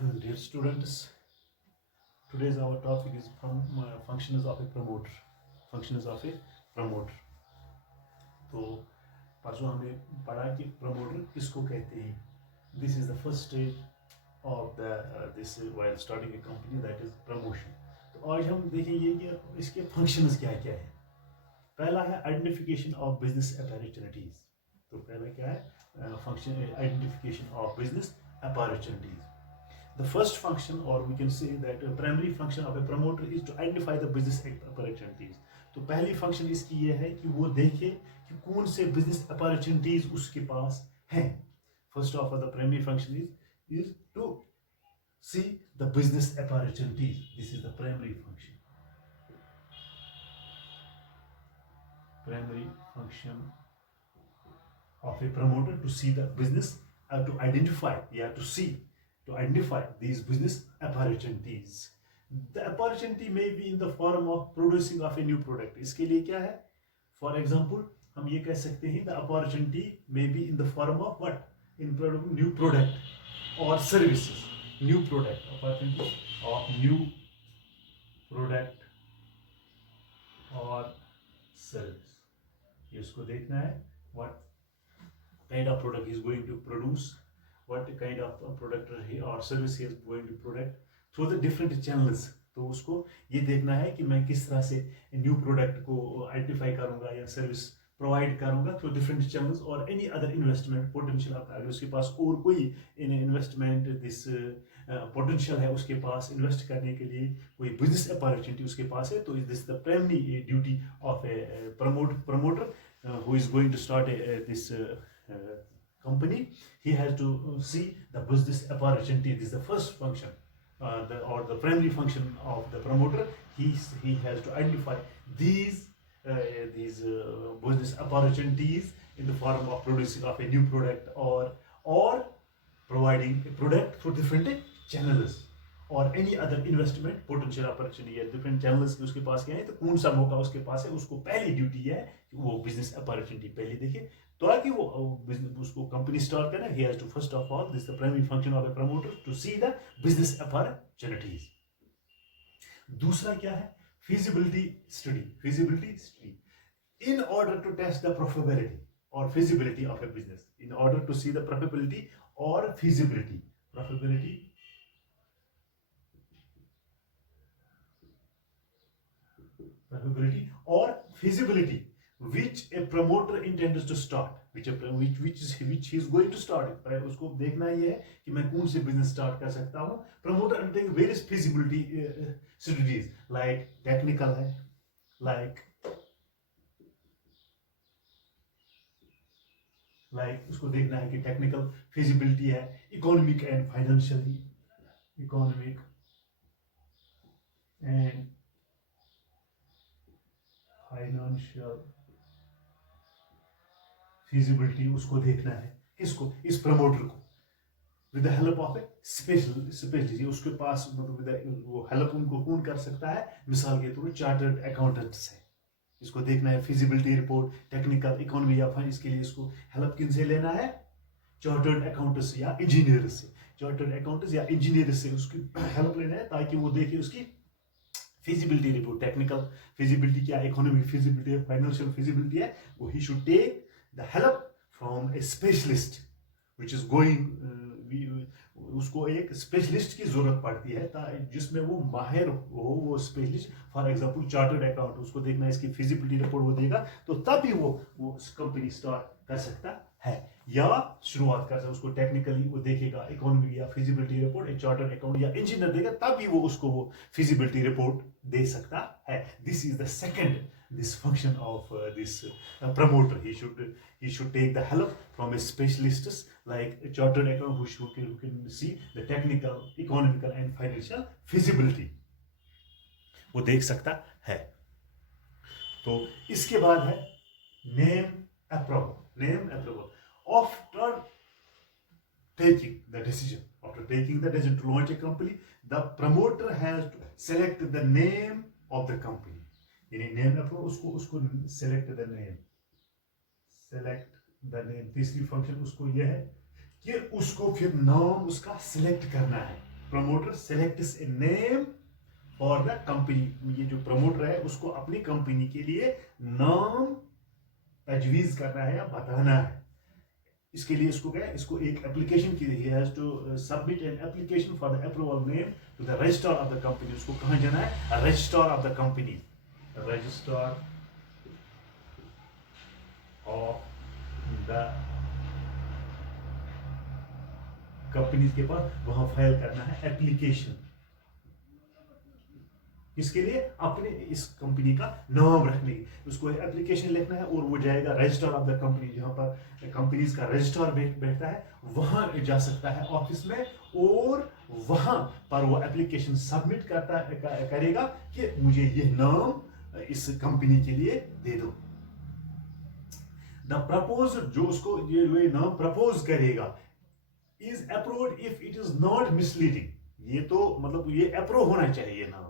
Dear students, today's our topic is from functions of a promoter. Functions of a promoter. तो परसों हमने पढ़ा कि promoter किसको कहते हैं. This is the first stage of the this while starting a company, that is promotion. तो आज हम देखेंगे कि इसके functions क्या क्या है. पहला है identification of business opportunities. तो पहला क्या है function identification of business opportunities. The first function, or we can say that a primary function of a promoter, is to identify the business opportunities. तो पहली फंक्शन इसकी ये है कि वो देखे कि कौन से बिजनेस अपॉर्चुनिटीज उसके पास हैं. First of all the primary function is to see the business opportunities. This is the primary function. Primary function of a promoter to see the business, to identify, to identify these business opportunities. The opportunity may be in the form of producing of a new product. इसके लिए क्या है? For example, हम ये कह सकते हैं the opportunity may be in the form of what? In new product or services. New product, opportunity of new product or service. ये उसको देखना है what kind of product he is going to produce, what kind of product or service he is going to product through the different channels. तो उसको ये देखना है कि मैं किस तरह से न्यू प्रोडक्ट को आइडेंटिफाई करूंगा या सर्विस प्रोवाइड करूंगा थ्रू डिफरेंट चैनल्स और एनी अदर इन्वेस्टमेंट पोटेंशियल. अगर उसके पास और कोई इन्वेस्टमेंट दिस पोटेंशियल है, उसके पास इन्वेस्ट करने के लिए कोई बिजनेस अपॉर्चुनिटी उसके पास है, तो this the primary duty of a promoter who is going to start this company. He has to see the business opportunity. This is the first function, the primary function of the promoter. He has to identify these business opportunities in the form of producing of a new product or providing a product through different channels और any other investment potential opportunity है. Different channels के उसके पास क्या है, तो कौन सा मौका उसके पास है, उसको पहली ड्यूटी है कि वो बिजनेस अपॉर्चुनिटी पहले देखे ताकि वो बिजनेस उसको कंपनी स्टार्ट करे. He has to first of all, this the primary function of a promoter, to see the business opportunities. दूसरा क्या है? Feasibility study. Feasibility study in order to test the profitability और feasibility of a business. In order to see the profitability और feasibility. Profitability or feasibility which a promoter intends to start, which he is going to start. उसको देखना ये है कि मैं कौन से बिजनेस स्टार्ट कर सकता हूँ. Promoter undertakes various feasibility studies, like technical है, like उसको देखना है कि टेक्निकल फिजिबिलिटी है, economic and financially, economic and financial feasibility उसको देखना है. किसको? इस प्रमोटर को. With the help of A specialist. उसके पास मतलब वो हेल्प उनको कौन कर सकता है? मिसाल के थ्रू चार्टर्ड अकाउंटेंट्स है. इसको देखना है फिजिबिलिटी रिपोर्ट, टेक्निकल, इकोनॉमी या फाइनेंस के लिए इसको हेल्प किन से लेना है? चार्टर्ड अकाउंटेंट्स या इंजीनियर से. चार्टर्ड अकाउंटेंट्स या इंजीनियर से उसकी हेल्प लेना है ताकि वो देखे उसकी फिजिबिलिटी रिपोर्ट. टेक्निकल फिजिबिलिटी क्या, इकोनॉमिक फिजिबिलिटी है, फाइनेंशियल फिजिबिलिटी है, वो ही should take the help from a specialist which is going. उसको एक स्पेशलिस्ट की जरूरत पड़ती है जिसमें वो माहिर हो. वो specialist for example chartered account, उसको देखना है इसकी फिजिबिलिटी रिपोर्ट वो देगा तो तभी वो कंपनी स्टार्ट कर सकता है या शुरुआत कर सकता है. उसको टेक्निकली वो देखेगा इकोनॉमिक या फिजिबिलिटी रिपोर्ट, एक चार्टर्ड अकाउंट या इंजीनियर देगा तभी वो उसको वो फिजिबिलिटी रिपोर्ट दे सकता है. This is the second this function of this promoter. He should take the help from a specialists like a chartered accountant who can see the technical, economical and financial feasibility. वो देख सकता है. तो इसके बाद है name approval. Name approval. After taking the decision to launch a company, the promoter has to select the name of the company. यानी name approve, उसको सेलेक्ट द नेम. तीसरी फंक्शन उसको यह है कि उसको फिर नाम उसका सिलेक्ट करना है. promoter selects a name for the company. ये जो promoter है उसको अपनी कंपनी के लिए नाम तजवीज करना है या बताना है. इसके लिए इसको क्या है, इसको एक एप्लीकेशन की he has to submit an application for the approval name to the registrar of the company. उसको कहाँ जाना है? Registrar of the company. Registrar of the company के पास वहां फाइल करना है एप्लीकेशन. इसके लिए अपने इस कंपनी का नाम रखने की उसको एप्लीकेशन लिखना है और वो जाएगा रजिस्ट्रार ऑफ द कंपनी, जहां पर कंपनीज का रजिस्ट्रार बैठता है वहां जा सकता है ऑफिस में, और वहां पर वो एप्लीकेशन सबमिट करेगा कि मुझे ये नाम इस कंपनी के लिए दे दो. द प्रपोजर जो उसको ये नाम प्रपोज करेगा is approved if it is not misleading. ये तो मतलब ये अप्रूव होना चाहिए नाम.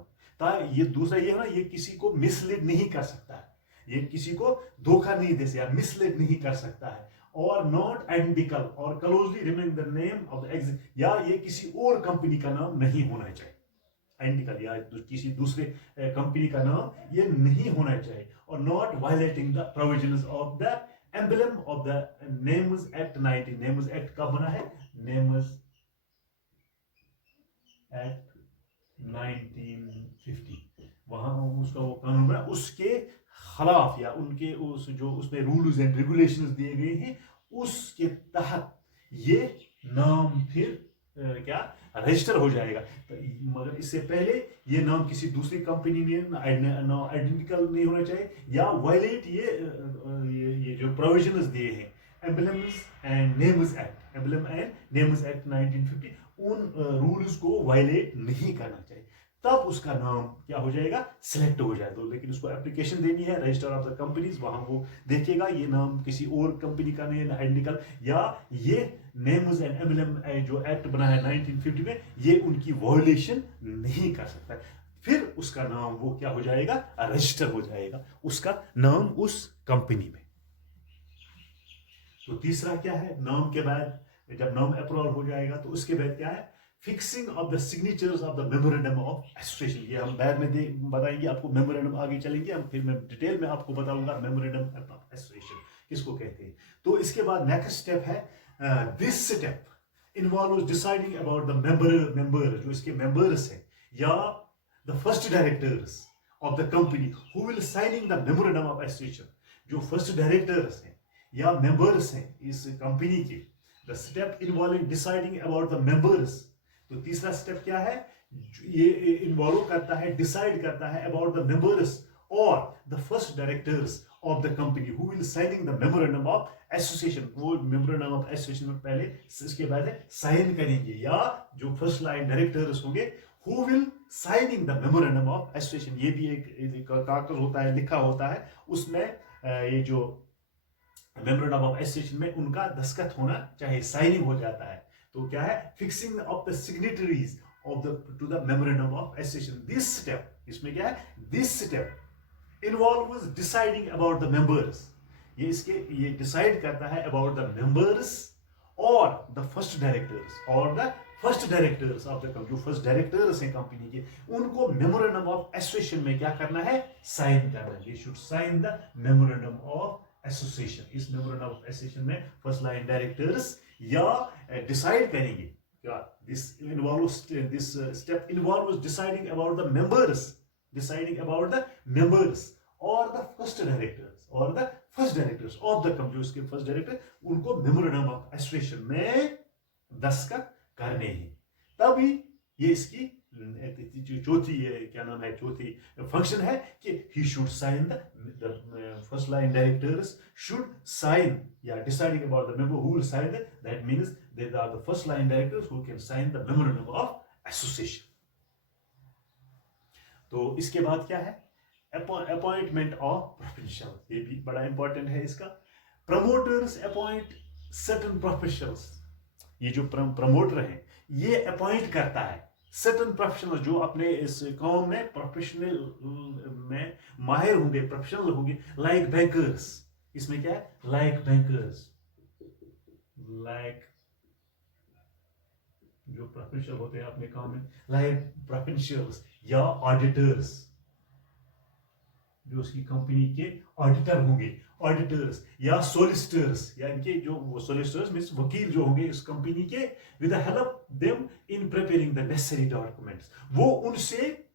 ये दूसरा ये है ना, ये किसी को मिसलीड नहीं कर सकता है, ये किसी को धोखा नहीं दे सकता, मिसलीड नहीं कर सकता है. और नॉट आइडेंटिकल और closely remaining the name of the exit, या ये किसी और कंपनी का नाम नहीं होना चाहिए. आइडेंटिकल या किसी दूसरे कंपनी का नाम ये नहीं होना चाहिए. और not violating the provisions of the emblem of the names act 19. Names act कब बना है? Names act 1950. वहां उसका वो कानून बना, उसके खिलाफ या उनके उस जो उसमें रूल्स एंड रेगुलेशंस दिए गए हैं उसके तहत ये नाम फिर क्या रजिस्टर हो जाएगा. मगर इससे पहले ये नाम किसी दूसरी कंपनी ने आइडेंटिकल नहीं होना चाहिए या वायलेट ये जो प्रोविजंस दिए हैं emblems and names act, emblem and names act 1950, उन रूल्स को वायलेट नहीं करना चाहिए. तब उसका नाम क्या हो जाएगा? सिलेक्ट हो जाए. तो लेकिन उसको एप्लीकेशन देनी है रजिस्टर ऑफ द कंपनीज, वहां वो देखेगा ये नाम किसी और कंपनी का नहीं आइडेंटिकल, या ये नेम्स एंड एम्बलम जो एक्ट बना है 1950 में ये उनकी वायलेशन नहीं कर सकता. फिर उसका नाम वो क्या हो जाएगा? रजिस्टर हो जाएगा उसका नाम उस कंपनी में. तो तीसरा क्या है? नाम के बाद जब नाम अप्रूवल हो जाएगा तो उसके बाद क्या है? Fixing of the signatures of the memorandum of association. ये हम बाद में बताएंगे आपको, मेमोरेंडम आगे चलेंगे हम, फिर मैं डिटेल में आपको बताऊंगा मेमोरेंडम ऑफ एसोसिएशन किसको कहते हैं. तो इसके बाद नेक्स्ट स्टेप है, this step involves deciding about the member जो इसके मेंबर्स हैं या the first directors of the company who will signing the memorandum of association. जो फर्स्ट डायरेक्टर्स हैं या मेंबर्स हैं इस कंपनी के, the step involving deciding about the members. तो तीसरा स्टेप क्या है? ये इन्वॉल्व करता है, डिसाइड करता है अबाउट द मेंबर्स और the first directors of the company who will signing the memorandum of association. वो मेमोरेंडम ऑफ एसोसिएशन में पहले इसके बाद साइन करेंगे, या जो फर्स्ट लाइन डायरेक्टर्स होंगे who will signing the memorandum of association. ये भी एक कागज होता है, लिखा होता है, उसमें ये जो मेमोरेंडम ऑफ एसोसिएशन में उनका दस्तखत होना चाहिए, साइनिंग हो जाता है. तो क्या है? Fixing of the signatories of the two the memorandum of association. This step, इसमें क्या है? This step involves deciding about the members. ये डिसाइड करता है अबाउट द मेंबर्स और द फर्स्ट डायरेक्टर्स और the first directors of the company. जो first directors हैं कंपनी के, उनको मेमोरेंडम ऑफ एसोसिएशन में क्या करना है? साइन करना है. They should sign the memorandum of association. इस मेमोरेंडम ऑफ एसोसिएशन में फर्स्ट लाइन डायरेक्टर्स या डिसाइड करेंगे क्या? This step involves deciding about the members, deciding about the members और द फर्स्ट डायरेक्टर्स और the first directors of the company. उसके first director उनको memorandum of association में दस्तखत करने हैं. तभी ये इसकी चौथी क्या नाम है, चौथी फंक्शन है कि he should sign the first line directors should sign या deciding about the member who will sign that means they are the first line directors who can sign the memorandum of association. तो इसके बाद क्या है? Appointment of professional. ये भी बड़ा important है इसका. Promoters appoint certain professionals. ये जो प्रमोटर है ये अपॉइंट करता है सर्टेन प्रोफेशनल जो अपने इस काम में प्रोफेशनल में माहिर होंगे, प्रोफेशनल होंगे. Like bankers. इसमें क्या है? लाइक बैंकर्स, लाइक जो प्रोफेशनल होते हैं अपने काम में, लाइक प्रोफेशनल्स या ऑडिटर्स, जो उसकी कंपनी के ऑडिटर होंगे, ऑडिटर्स या सोलिसिटर्स, यानी कि जो वो सोलिसिटर्स मींस वकील जो होंगे इस कंपनी के, with the help them in preparing the necessary documents, वो उनसे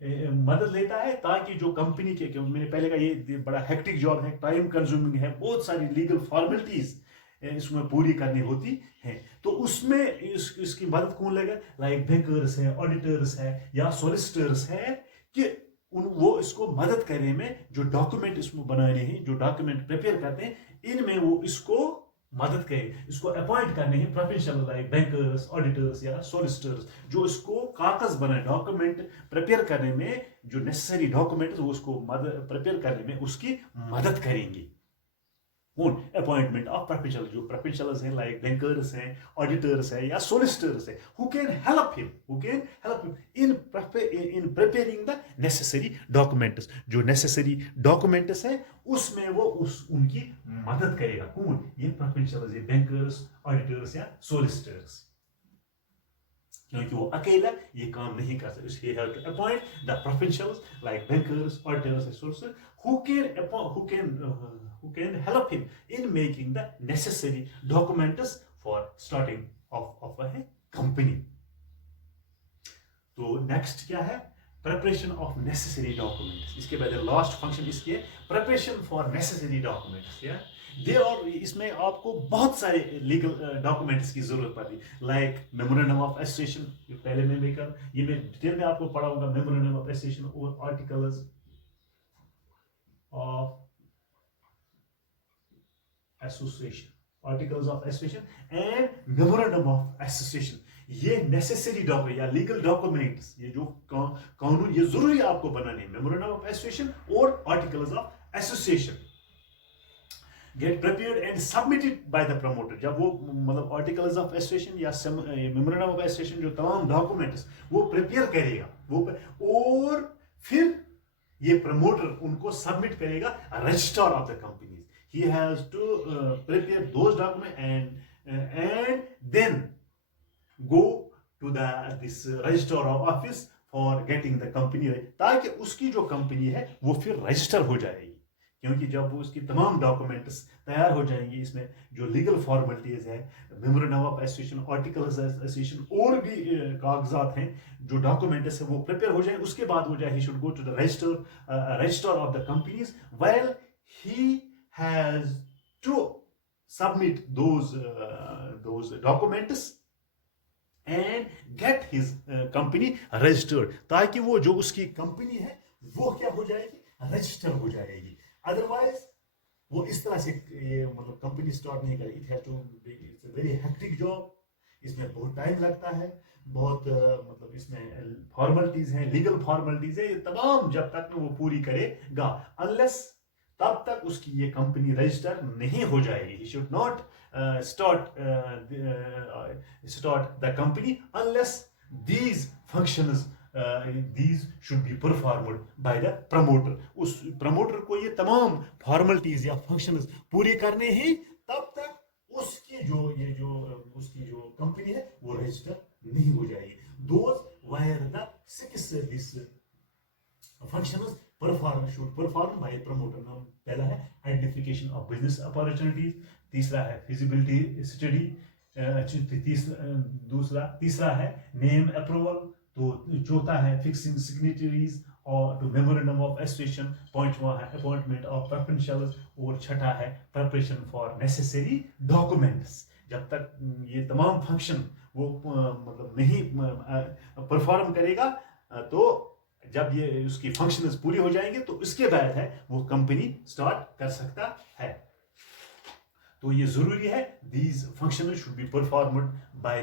मदद लेता है ताकि जो कंपनी के, क्योंकि मैंने पहले कहा ये बड़ा हेक्टिक जॉब है, टाइम कंज्यूमिंग है, बहुत सारी लीगल फॉर्मेलिटीज इसमें पूरी करनी होती है, तो उसमें इसकी मदद कौन लेगा, लाइक बैंकर्स है, ऑडिटर्स है या सोलिसिटर्स है, कि वो इसको मदद करने में, जो डॉक्यूमेंट इसमें बनाने हैं, जो डॉक्यूमेंट प्रिपेयर करते हैं, इनमें वो इसको मदद करें, इसको अपॉइंट करने हैं प्रोफेशनल लाइक बैंकर्स, ऑडिटर्स या सोलिसिटर्स, जो इसको कागज बनाए, डॉक्यूमेंट प्रिपेयर करने में, जो नेसेसरी डॉक्यूमेंट वो उसको मदद प्रिपेयर करने में उसकी मदद करेंगे। कौन, अपॉइंटमेंट ऑफ प्रोफेशनल, जो प्रोफेशनल्स हैं लाइक बैंकर्स हैं, ऑडिटर्स हैं या सोलिसिटर्स हैं, who can help him in preparing the necessary documents, जो नेसेसरी डॉक्यूमेंट्स हैं उसमें वो उनकी मदद करेगा। कौन, ये प्रोफेशनल्स, ये बैंकर्स, ऑडिटर्स या सोलिसिटर्स, क्योंकि वो अकेला ये काम नहीं कर सकते, he have to appoint the professionals like bankers, auditors, and solicitors who can help him in making the necessary documents for starting of a company. तो नेक्स्ट क्या है, प्रिपरेशन ऑफ नेसेसरी डॉक्यूमेंट्स। इसके बाद लास्ट फंक्शन इसकी है preparation for necessary documents. या there और इसमें आपको बहुत सारे लीगल डॉक्यूमेंट्स की जरूरत पड़ती, लाइक मेमोरेंडम ऑफ एसोसिएशन, जो पहले मैं ये मैं डिटेल में आपको पढ़ाऊंगा, मेमोरेंडम ऑफ एसोसिएशन और articles of association, articles of association and memorandum of association. ये नेसेसरी डॉक्यूमेंट या लीगल डॉक्यूमेंट्स, ये जो कानून ये जरूरी आपको बनाने हैं, मेमोरेंडम ऑफ एसोसिएशन और articles of association get prepared and submitted by the promoter. जब वो मतलब आर्टिकल्स ऑफ एसोसिएशन या मेमोरेंडम ऑफ एसोसिएशन जो तमाम डॉक्यूमेंट्स वो प्रिपेयर करेगा, वो और फिर ये प्रमोटर उनको सबमिट करेगा registrar of the companies. He has to prepare those document and then go to this registrar of office for getting the company, ताकि उसकी जो कंपनी है वो फिर रजिस्टर हो जाएगी, क्योंकि जब वो उसकी तमाम डॉक्यूमेंट्स तैयार हो जाएंगे, इसमें जो लीगल फॉर्मेलिटीज है, memorandum of association, articles of association और भी कागजात हैं, जो डॉक्यूमेंट्स है वो प्रिपेयर हो जाए, उसके बाद हो जाए he should go to the register of the companies well he has to submit those documents and get his company registered, ताकि वो जो उसकी कंपनी है वो क्या हो जाएगी, रजिस्टर हो जाएगी। अदरवाइज वो इस तरह से ये मतलब कंपनी स्टार्ट नहीं करेगी। It has to be, it's a very hectic job, इसमें बहुत टाइम लगता है, बहुत मतलब इसमें फॉर्मेलिटीज हैं, लीगल फॉर्मेलिटीज है, ये तमाम जब तक वो पूरी करेगा, अनलेस तब तक उसकी ये कंपनी रजिस्टर नहीं हो जाएगी। He should not start the company unless these functions these should be performed by the promoter। उस प्रमोटर को ये तमाम फॉर्मेलिटीज या फंक्शंस पूरे करने हैं, तब तक उसकी जो कंपनी है वो रजिस्टर नहीं हो जाएगी। Those were the 6 these functions should perform by a promoter। नाम पहला है आइडेंटिफिकेशन ऑफ बिजनेस अपॉर्चुनिटीज, तीसरा है फिजिबिलिटी स्टडी, तीसरा है नेम अप्रूवल, तो चौथा है फिक्सिंग सिग्नेचरीज और टू मेमोरेंडम ऑफ एसोसिएशन, पांचवा है अपॉइंटमेंट ऑफ प्रोफेशनल्स और छठा है प्रिपरेशन फॉर नेसेसरी डॉक्यूमेंट्स। जब तक ये तमाम फंक्शन वो मतलब नहीं परफॉर्म करेगा, तो जब ये उसकी फंक्शंस पूरी हो जाएंगे तो इसके बाद है वो कंपनी स्टार्ट कर सकता है। तो ये जरूरी है, these functions should be performed by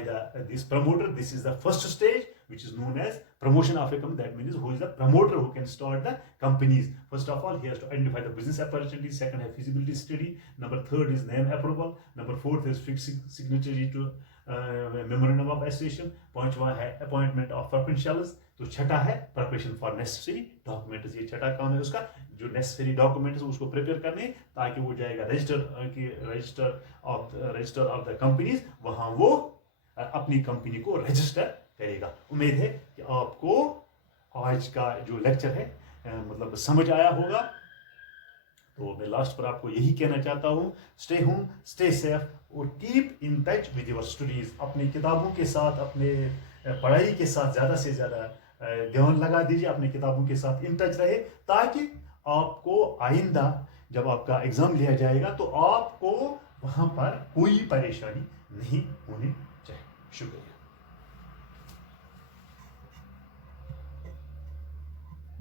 this promoter। This is the first stage which is known as promotion of a company। That means who is the promoter who can start the companies। First of all, he has to identify the business opportunities, second है feasibility study, number third is name approval, number fourth is fixing signatory to memorandum of association, पांचवा है appointment of professionals, तो छठा है preparation for necessary documents। ये छठा काम है उसका, जो नेसेसरी डॉक्यूमेंट्स उसको प्रिपेयर करने, ताकि वो जाएगा रजिस्टर ऑफ द कंपनीज, वहां वो अपनी कंपनी को रजिस्टर करेगा। उम्मीद है कि आपको आज का जो लेक्चर है मतलब समझ आया होगा। तो मैं लास्ट पर आपको यही कहना चाहता हूँ, स्टे होम, स्टे सेफ और keep in touch with your studies. अपनी किताबों के साथ, अपने पढ़ाई के साथ ज़्यादा से ज़्यादा ध्यान लगा दीजिए, अपनी किताबों के साथ इन टच रहे, ताकि आपको आइंदा जब आपका एग्ज़ाम लिया जाएगा तो आपको वहाँ पर कोई परेशानी नहीं होनी चाहिए। शुक्रिया।